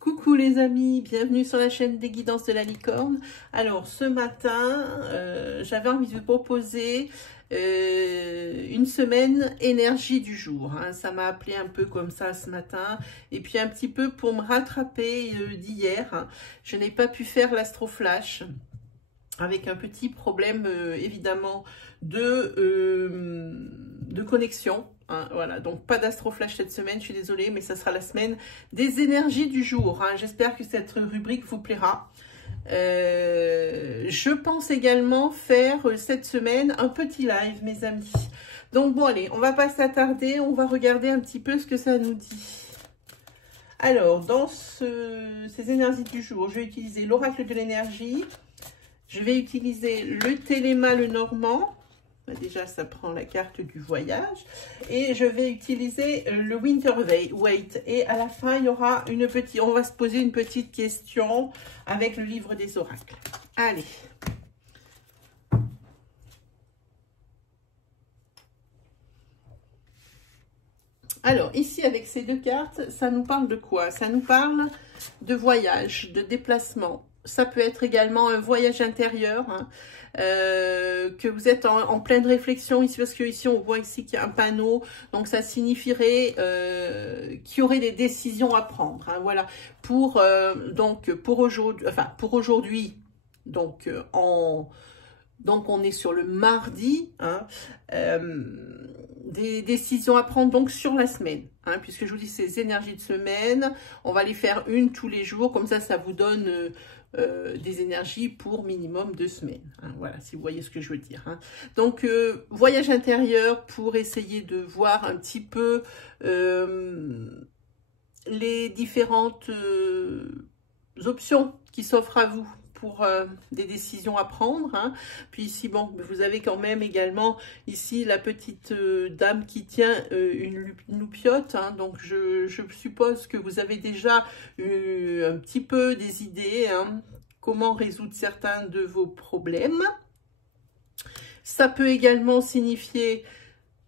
Coucou les amis, bienvenue sur la chaîne des guidances de la licorne. Alors ce matin, j'avais envie de vous proposer une semaine énergie du jour. Hein. Ça m'a appelé un peu comme ça ce matin. Et puis un petit peu pour me rattraper d'hier. Hein. Je n'ai pas pu faire l'astroflash avec un petit problème évidemment de connexion. Hein, voilà, donc pas d'astroflash cette semaine, je suis désolée, mais ça sera la semaine des énergies du jour. Hein. J'espère que cette rubrique vous plaira. Je pense également faire cette semaine un petit live, mes amis. Donc bon, allez, on va pas s'attarder, on va regarder un petit peu ce que ça nous dit. Alors, dans ces énergies du jour, je vais utiliser l'oracle de l'énergie. Je vais utiliser le Téléma le Normand. Déjà, ça prend la carte du voyage. Et je vais utiliser le Winter Wait. Et à la fin, il y aura on va se poser une petite question avec le livre des oracles. Allez. Alors, ici, avec ces deux cartes, ça nous parle de quoi? Ça nous parle de voyage, de déplacement. Ça peut être également un voyage intérieur, hein, que vous êtes en pleine réflexion ici, parce que ici on voit ici qu'il y a un panneau, donc ça signifierait qu'il y aurait des décisions à prendre. Hein, voilà, pour aujourd'hui, donc on est sur le mardi. Hein, des décisions à prendre donc sur la semaine, hein, puisque je vous dis ces énergies de semaine, on va les faire une tous les jours, comme ça vous donne des énergies pour minimum 2 semaines. Hein, voilà, si vous voyez ce que je veux dire. Hein. Donc, voyage intérieur pour essayer de voir un petit peu les différentes options qui s'offrent à vous pour des décisions à prendre. Hein. Puis ici, bon, vous avez quand même également ici la petite dame qui tient une loupiote. Hein. Donc, je suppose que vous avez déjà eu un petit peu des idées, hein, comment résoudre certains de vos problèmes. Ça peut également signifier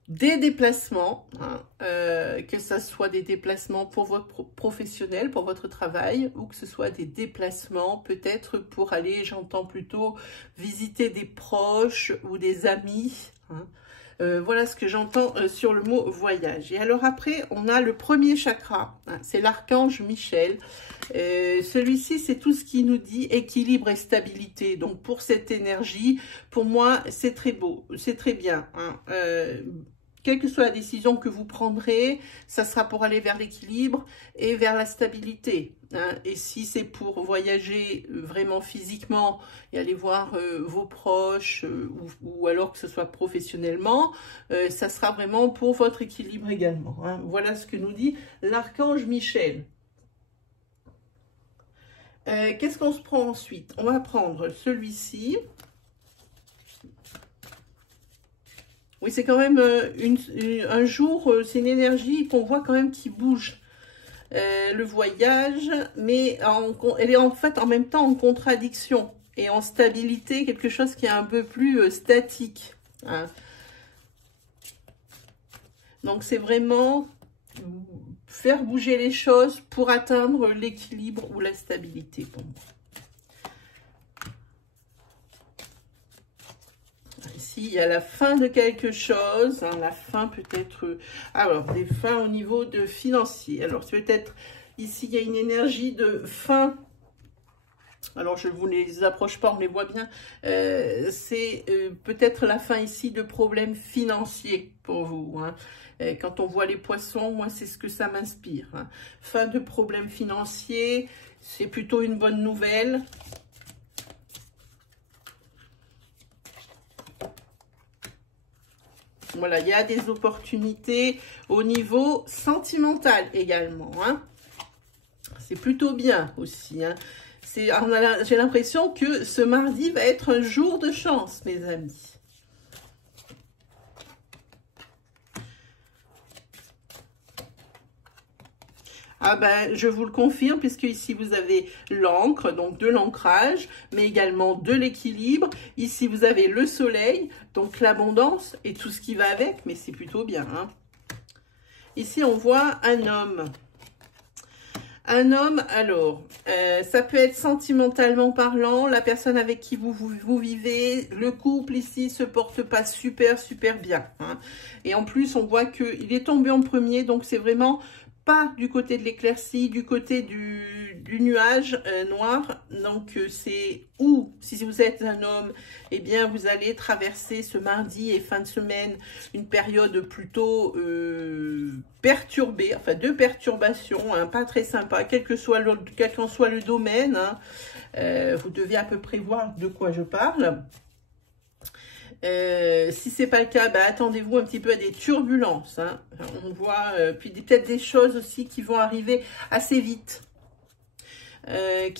des déplacements, hein, que ce soit des déplacements pour votre professionnel, pour votre travail, ou que ce soit des déplacements peut-être pour aller, j'entends plutôt, visiter des proches ou des amis. Hein. Voilà ce que j'entends sur le mot voyage. Et alors après, on a le premier chakra, hein, c'est l'archange Michel. Celui-ci, c'est tout ce qui nous dit équilibre et stabilité. Donc pour cette énergie, pour moi, c'est très beau, c'est très bien. Hein. Quelle que soit la décision que vous prendrez, ça sera pour aller vers l'équilibre et vers la stabilité. Hein. Et si c'est pour voyager vraiment physiquement et aller voir vos proches ou alors que ce soit professionnellement, ça sera vraiment pour votre équilibre également. Hein. Voilà ce que nous dit l'archange Michel. Qu'est-ce qu'on se prend ensuite? On va prendre celui-ci. Oui, c'est quand même un jour, c'est une énergie qu'on voit quand même qui bouge. Le voyage, mais elle est en fait en même temps en contradiction et en stabilité, quelque chose qui est un peu plus statique. Hein. Donc, c'est vraiment faire bouger les choses pour atteindre l'équilibre ou la stabilité pour moi. Ici, il y a la fin de quelque chose, hein, la fin peut-être, alors des fins au niveau de financier. Alors peut-être ici, il y a une énergie de fin, alors je ne vous les approche pas, on les voit bien, c'est peut-être la fin ici de problèmes financiers pour vous. Hein. Quand on voit les poissons, moi c'est ce que ça m'inspire. Hein. Fin de problèmes financiers, c'est plutôt une bonne nouvelle. Voilà, il y a des opportunités au niveau sentimental également. Hein. C'est plutôt bien aussi. Hein. J'ai l'impression que ce mardi va être un jour de chance, mes amis. Ah ben, je vous le confirme, puisque ici vous avez l'encre, donc de l'ancrage, mais également de l'équilibre. Ici vous avez le soleil, donc l'abondance et tout ce qui va avec, mais c'est plutôt bien. Hein. Ici on voit un homme. Un homme, alors, ça peut être sentimentalement parlant, la personne avec qui vous vivez, le couple ici se porte pas super bien. Hein. Et en plus, on voit qu'il est tombé en premier, donc c'est vraiment pas du côté de l'éclaircie, du côté du nuage noir. Donc c'est où, si vous êtes un homme, eh bien vous allez traverser ce mardi et fin de semaine une période plutôt perturbée, enfin de perturbation, hein, pas très sympa, quel qu'en soit le domaine. Hein, vous devez à peu près voir de quoi je parle. Si c'est pas le cas, bah, attendez-vous un petit peu à des turbulences. Hein. On voit puis peut-être des choses aussi qui vont arriver assez vite. Peut-être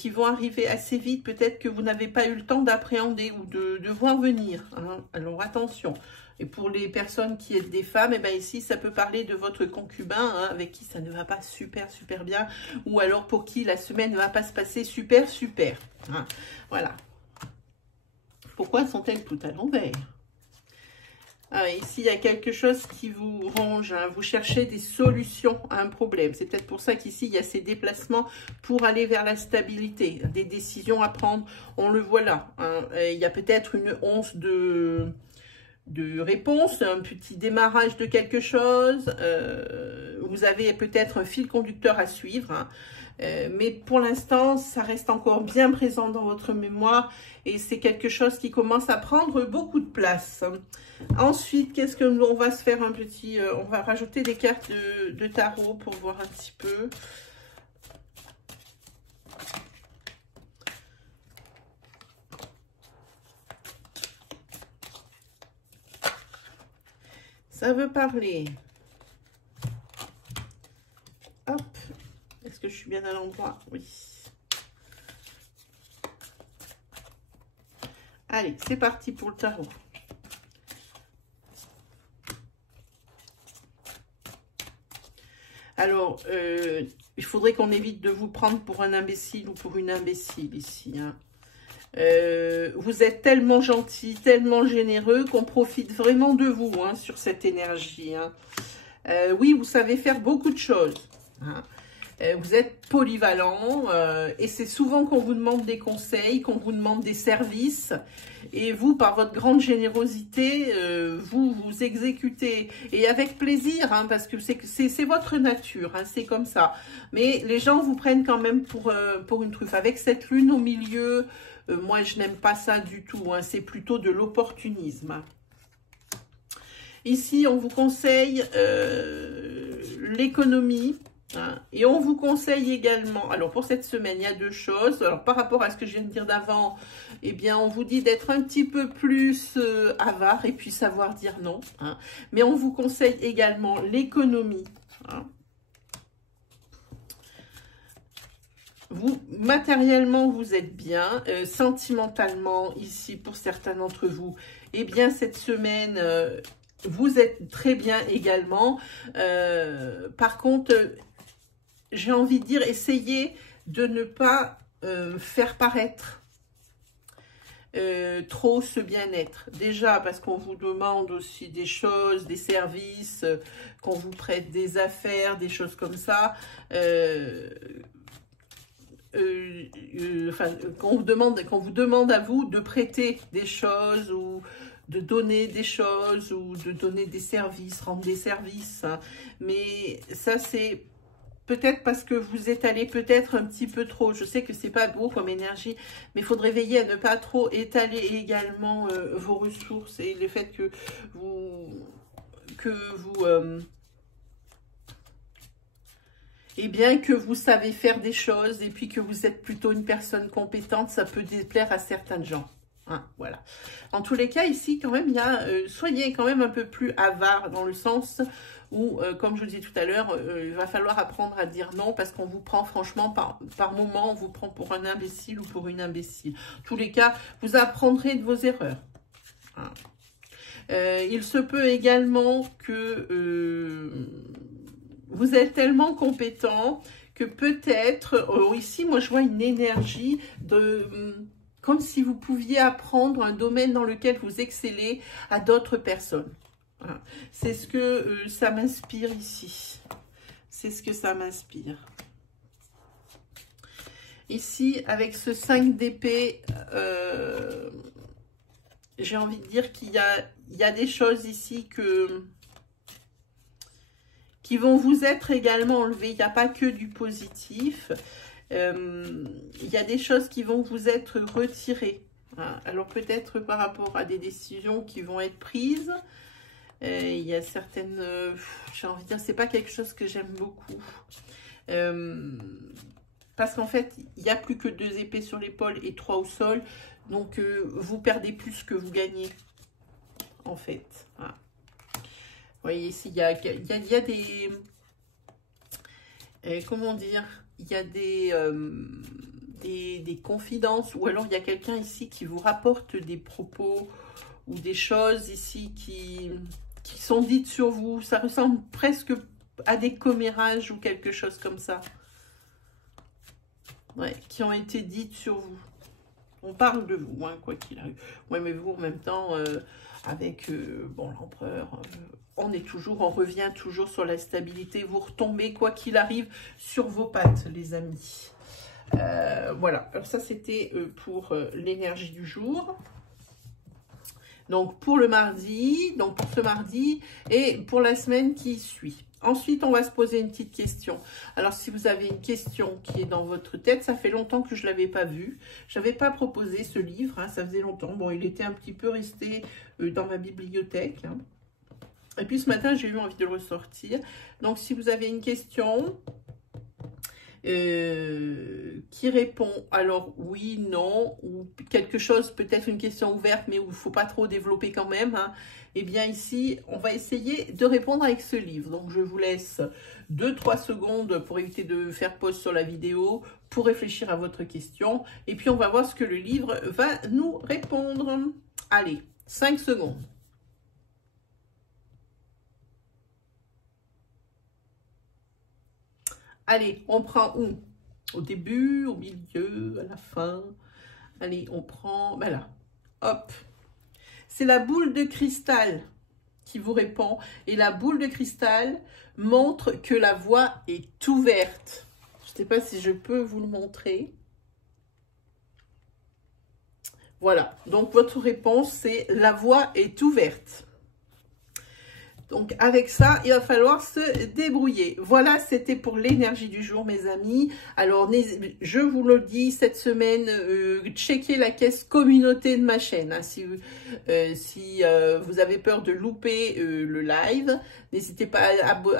que vous n'avez pas eu le temps d'appréhender ou de voir venir. Hein. Alors attention. Et pour les personnes qui êtes des femmes, et ben ici, ça peut parler de votre concubin, hein, avec qui ça ne va pas super bien, ou alors pour qui la semaine ne va pas se passer super. Hein. Voilà. Pourquoi sont-elles toutes à l'envers? Ici, il y a quelque chose qui vous ronge. Hein. Vous cherchez des solutions à un problème. C'est peut-être pour ça qu'ici, il y a ces déplacements pour aller vers la stabilité. Des décisions à prendre, on le voit là. Hein. Il y a peut-être une once de réponse, un petit démarrage de quelque chose. Vous avez peut-être un fil conducteur à suivre. Hein. Mais pour l'instant, ça reste encore bien présent dans votre mémoire et c'est quelque chose qui commence à prendre beaucoup de place. Ensuite, qu'est-ce que on va se faire un petit... on va rajouter des cartes de tarot pour voir un petit peu. Ça veut parler. Hop. Est-ce que je suis bien à l'endroit? Oui. Allez, c'est parti pour le tarot. Alors, il faudrait qu'on évite de vous prendre pour un imbécile ou pour une imbécile ici. Hein. Vous êtes tellement gentil, tellement généreux qu'on profite vraiment de vous hein, sur cette énergie. Hein. Oui, vous savez faire beaucoup de choses. Hein. Vous êtes polyvalent et c'est souvent qu'on vous demande des conseils, qu'on vous demande des services. Et vous, par votre grande générosité, vous exécutez. Et avec plaisir, hein, parce que c'est votre nature, hein, c'est comme ça. Mais les gens vous prennent quand même pour une truffe. Avec cette lune au milieu, moi je n'aime pas ça du tout. Hein, c'est plutôt de l'opportunisme. Ici, on vous conseille l'économie. Hein, et on vous conseille également, alors pour cette semaine, il y a deux choses. Alors par rapport à ce que je viens de dire d'avant, eh bien on vous dit d'être un petit peu plus avare et puis savoir dire non. Hein, mais on vous conseille également l'économie. Hein. Vous, matériellement, vous êtes bien. Sentimentalement, ici, pour certains d'entre vous, eh bien cette semaine... vous êtes très bien également. Par contre, j'ai envie de dire, essayez de ne pas faire paraître trop ce bien-être. Déjà, parce qu'on vous demande aussi des choses, des services, qu'on vous prête des affaires, des choses comme ça. Enfin, qu'on vous demande à vous de prêter des choses ou de donner des choses ou de donner des services, rendre des services. Hein. Mais ça, c'est peut-être parce que vous êtes allé peut-être un petit peu trop. Je sais que c'est pas beau comme énergie, mais il faudrait veiller à ne pas trop étaler également vos ressources et le fait que et bien que vous savez faire des choses et puis que vous êtes plutôt une personne compétente, ça peut déplaire à certains gens. Hein, voilà. En tous les cas, ici, quand même, il y a, soyez quand même un peu plus avare dans le sens où, comme je vous disais tout à l'heure, il va falloir apprendre à dire non parce qu'on vous prend franchement, par moment, on vous prend pour un imbécile ou pour une imbécile. En tous les cas, vous apprendrez de vos erreurs. Hein. Il se peut également que vous êtes tellement compétent que peut-être, ici, moi, je vois une énergie de... comme si vous pouviez apprendre un domaine dans lequel vous excellez à d'autres personnes. Voilà. C'est ce que ça m'inspire ici. C'est ce que ça m'inspire. Ici, avec ce 5 d'épée, j'ai envie de dire qu'il y a des choses ici qui vont vous être également enlevées. Il n'y a pas que du positif. Il y a des choses qui vont vous être retirées. Hein. Alors peut-être par rapport à des décisions qui vont être prises. Il y a certaines... j'ai envie de dire, c'est pas quelque chose que j'aime beaucoup. Parce qu'en fait, il n'y a plus que 2 épées sur l'épaule et 3 au sol. Donc, vous perdez plus que vous gagnez, en fait. Voilà. Vous voyez ici, il y a des... comment dire? Il y a des confidences. Ou alors, il y a quelqu'un ici qui vous rapporte des propos ou des choses ici qui sont dites sur vous. Ça ressemble presque à des commérages ou quelque chose comme ça. Ouais, qui ont été dites sur vous. On parle de vous, hein, quoi qu'il arrive. Ouais, mais vous, en même temps, avec bon, l'empereur, on revient toujours sur la stabilité. Vous retombez, quoi qu'il arrive, sur vos pattes, les amis. Voilà, alors ça, c'était pour l'énergie du jour. Donc, pour le mardi, donc pour ce mardi et pour la semaine qui suit. Ensuite, on va se poser une petite question. Alors, si vous avez une question qui est dans votre tête, ça fait longtemps que je ne l'avais pas vu. Je n'avais pas proposé ce livre, hein, ça faisait longtemps. Bon, il était un petit peu resté dans ma bibliothèque. Hein. Et puis, ce matin, j'ai eu envie de le ressortir. Donc, si vous avez une question qui répond alors oui, non, ou quelque chose, peut-être une question ouverte, mais où il ne faut pas trop développer quand même, hein, eh bien ici, on va essayer de répondre avec ce livre. Donc, je vous laisse 2-3 secondes pour éviter de faire pause sur la vidéo, pour réfléchir à votre question. Et puis, on va voir ce que le livre va nous répondre. Allez, 5 secondes. Allez, on prend où? Au début, au milieu, à la fin. Allez, on prend... Voilà. Hop. C'est la boule de cristal qui vous répond. Et la boule de cristal montre que la voie est ouverte. Je ne sais pas si je peux vous le montrer. Voilà. Donc, votre réponse, c'est la voie est ouverte. Donc, avec ça, il va falloir se débrouiller. Voilà, c'était pour l'énergie du jour, mes amis. Alors, je vous le dis, cette semaine, checkez la caisse communauté de ma chaîne. Hein, si vous avez peur de louper le live, n'hésitez pas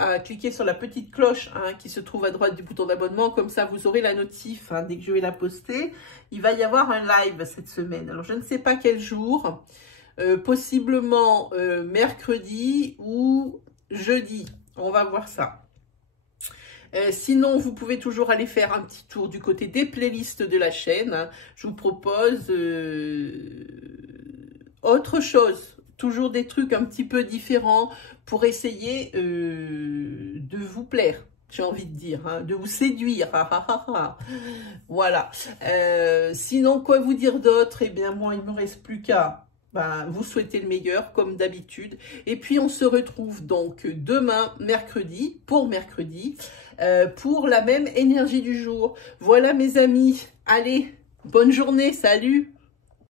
à cliquer sur la petite cloche hein, qui se trouve à droite du bouton d'abonnement. Comme ça, vous aurez la notif hein, dès que je vais la poster. Il va y avoir un live cette semaine. Alors, je ne sais pas quel jour. Possiblement mercredi ou jeudi. On va voir ça. Sinon, vous pouvez toujours aller faire un petit tour du côté des playlists de la chaîne. Je vous propose autre chose. Toujours des trucs un petit peu différents pour essayer de vous plaire. J'ai envie de dire, hein, de vous séduire. Voilà. Sinon, quoi vous dire d'autre? Eh bien, moi, il ne me reste plus qu'à... vous souhaitez le meilleur comme d'habitude et puis on se retrouve donc demain mercredi pour la même énergie du jour. Voilà mes amis, allez, bonne journée, salut.